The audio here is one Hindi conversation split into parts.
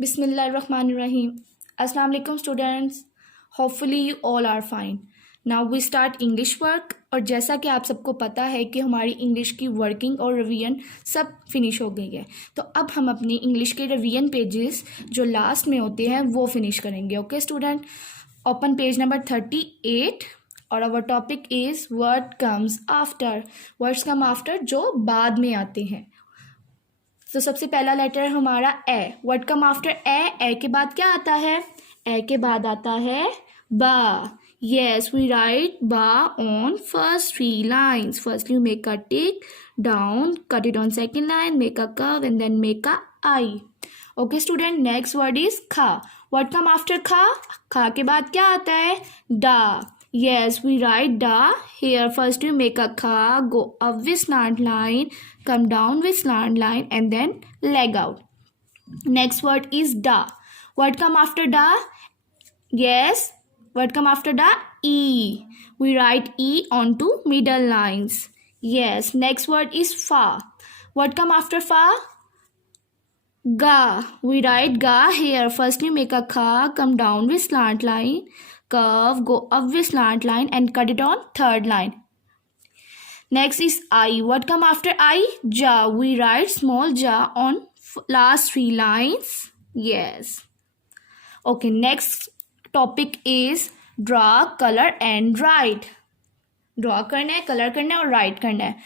Bismillahirrahmanirrahim. Assalamu alaikum students. Hopefully you all are fine. Now we start English work. और जैसा कि आप सबको पता है कि हमारी इंग्लिश की वर्किंग और रिवीजन सब फिनिश हो गई है, तो अब हम अपनी इंग्लिश के रिवीजन पेजेस जो लास्ट में होते हैं वो फिनिश करेंगे. Okay student, open page number 38 और our topic is word comes after. Words come after जो बाद में आते हैं. तो सबसे पहला लेटर है हमारा ए. Word come after a. ए के बाद क्या आता है? ए के बाद आता है बा. Yes, we write ba on first 3 lines. Firstly, you make a tick down, cut it on second line, make a curve and then make a I. Okay student, next word is kha. What come after kha? Kha के बाद क्या आता है? Da. Yes, we write da. Here first you make a kha, go up with slant line, come down with slant line and then leg out. Next word is da. What come after da? Yes, what come after da? E. We write E onto middle lines. Yes, next word is fa. What come after fa? Ga. We write ga here. First you make a kha, come down with slant line, curve, go up with slant line and cut it on third line. Next is I. What come after I? Ja. We write small ja on last 3 lines. Yes. Okay, next topic is draw, colour and right. Draw करना है, कलर करना है और राइट करना है.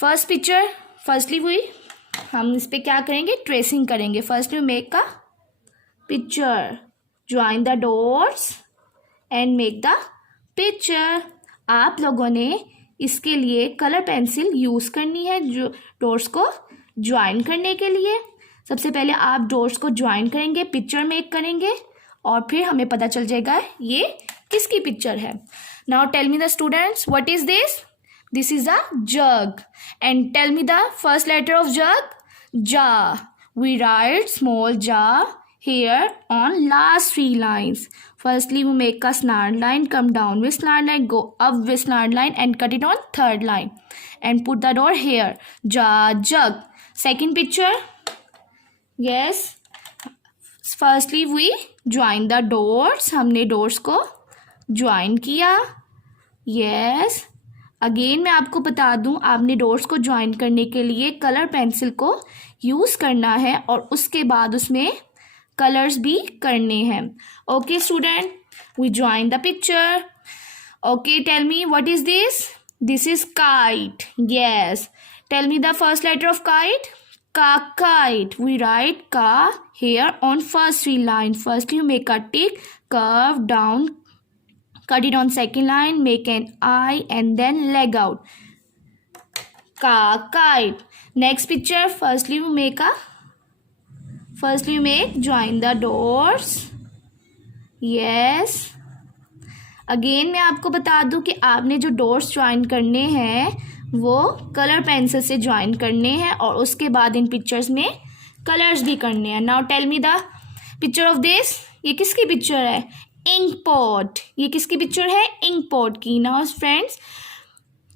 फर्स्ट पिक्चर, फर्स्टली हम इस पर क्या करेंगे? ट्रेसिंग करेंगे. Firstly make a picture, join the dots and make the picture. आप लोगों ने इसके लिए कलर पेंसिल यूज़ करनी है जो डॉट्स को ज्वाइन करने के लिए. सबसे पहले आप डॉट्स को ज्वाइन करेंगे, पिक्चर मेक करेंगे और फिर हमें पता चल जाएगा ये किसकी पिक्चर है. Now tell me the students, what is this? This is a jug. And tell me the first letter of jug. जा. वी राइट स्मॉल जा here on last 3 lines. Firstly we make a slant line, come down with slant line, go up with slant line and cut it on third line and put the dot here. Ja, jug. Second picture. Yes, firstly we join the dots. हमने डॉट्स को ज्वाइन किया. यस, अगेन मैं आपको बता दूं, आपने डॉट्स को ज्वाइन करने के लिए कलर पेंसिल को यूज़ करना है और उसके बाद उसमें कलर्स भी करने हैं. Okay student, we join the picture. Okay, tell me what is this? This is kite. Yes, tell me the first letter of kite. Ka, kite. We write ka here on first 3 line. First you make a tick, curve down, cut it on second line, make an I and then leg out. Ka, kite. Next picture. Firstly you make join the dots. Yes. Again मैं आपको बता दूं कि आपने जो डॉट्स ज्वाइन करने हैं वो कलर पेंसिल से ज्वाइन करने हैं और उसके बाद इन पिक्चर्स में कलर्स भी करने हैं. Now tell me the picture of this. ये किसकी पिक्चर है? Ink pot. ये किसकी पिक्चर है? इंक पॉट की. Now friends,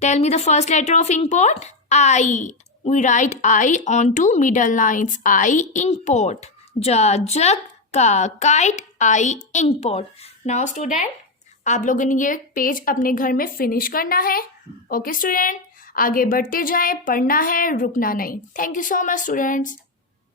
tell me the first letter of ink pot. I. We write I on two middle lines. I ink pot. जा, जग, का, kite, I ink pot. Now student, आप लोगों ने ये पेज अपने घर में फिनिश करना है. ओके स्टूडेंट, आगे बढ़ते जाएं, पढ़ना है, रुकना नहीं. Thank you so much students.